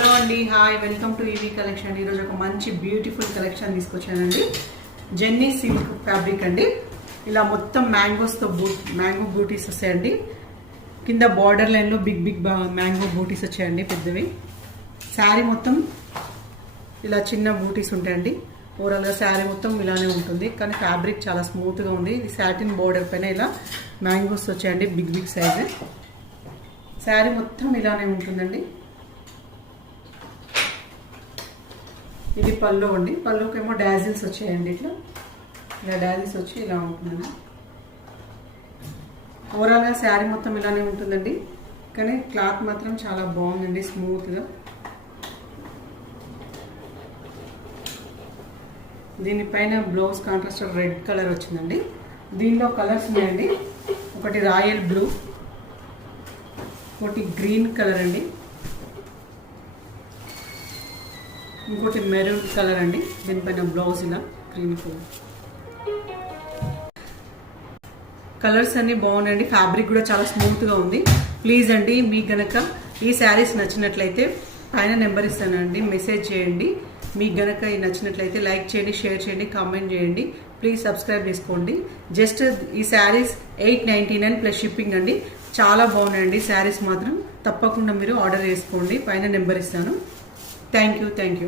Hello అండి, hi, welcome to EV collection. ఈరోజు ఒక మంచి బ్యూటిఫుల్ కలెక్షన్ తీసుకొచ్చానండి. జెన్నీ సిల్క్ ఫ్యాబ్రిక్ అండి. ఇలా మొత్తం మ్యాంగోస్తో మ్యాంగో బూటీస్ వస్తాయండి. కింద బార్డర్ లైన్లో బిగ్ బిగ్ మ్యాంగో బూటీస్ వచ్చాయండి, పెద్దవి. శారీ మొత్తం ఇలా చిన్న బూటీస్ ఉంటాయండి. ఓవరాల్గా శారీ మొత్తం ఇలానే ఉంటుంది, కానీ ఫ్యాబ్రిక్ చాలా స్మూత్గా ఉంది. ఇది సాటిన్ బార్డర్ పైన ఇలా మ్యాంగోస్ వచ్చాయండి, బిగ్ బిగ్ సైజు. శారీ మొత్తం ఇలానే ఉంటుందండి. ఇది పళ్ళు అండి. పళ్ళుకేమో డాజిల్స్ వచ్చాయండి. ఇలా డాజిల్స్ వచ్చి ఇలా ఉంటుందండి. ఓవరాల్గా శారీ మొత్తం ఇలానే ఉంటుందండి, కానీ క్లాత్ మాత్రం చాలా బాగుందండి, స్మూత్గా. దీనిపైన బ్లౌజ్ కాంట్రాస్ట్ రెడ్ కలర్ వచ్చిందండి. దీనిలో కలర్స్ ఉన్నాయండి. ఒకటి రాయల్ బ్లూ, ఒకటి గ్రీన్ కలర్ అండి, ఇంకోటి మెరూన్ కలర్ అండి. దీనిపైన బ్లౌజ్ ఇలా గ్రీన్ కలర్. కలర్స్ అన్నీ బాగున్నాయండి. ఫ్యాబ్రిక్ కూడా చాలా స్మూత్గా ఉంది. ప్లీజ్ అండి, మీకు గనక ఈ శారీస్ నచ్చినట్లయితే పైన నెంబర్ ఇస్తానండి, మెసేజ్ చేయండి. మీకు గనక ఈ నచ్చినట్లయితే లైక్ చేయండి, షేర్ చేయండి, కామెంట్ చేయండి. ప్లీజ్ సబ్స్క్రైబ్ చేసుకోండి. జస్ట్ ఈ శారీస్ 899 ప్లస్ షిప్పింగ్ అండి. చాలా బాగున్నాయండి శారీస్ మాత్రం. తప్పకుండా మీరు ఆర్డర్ చేసుకోండి. పైన నెంబర్ ఇస్తాను. Thank you.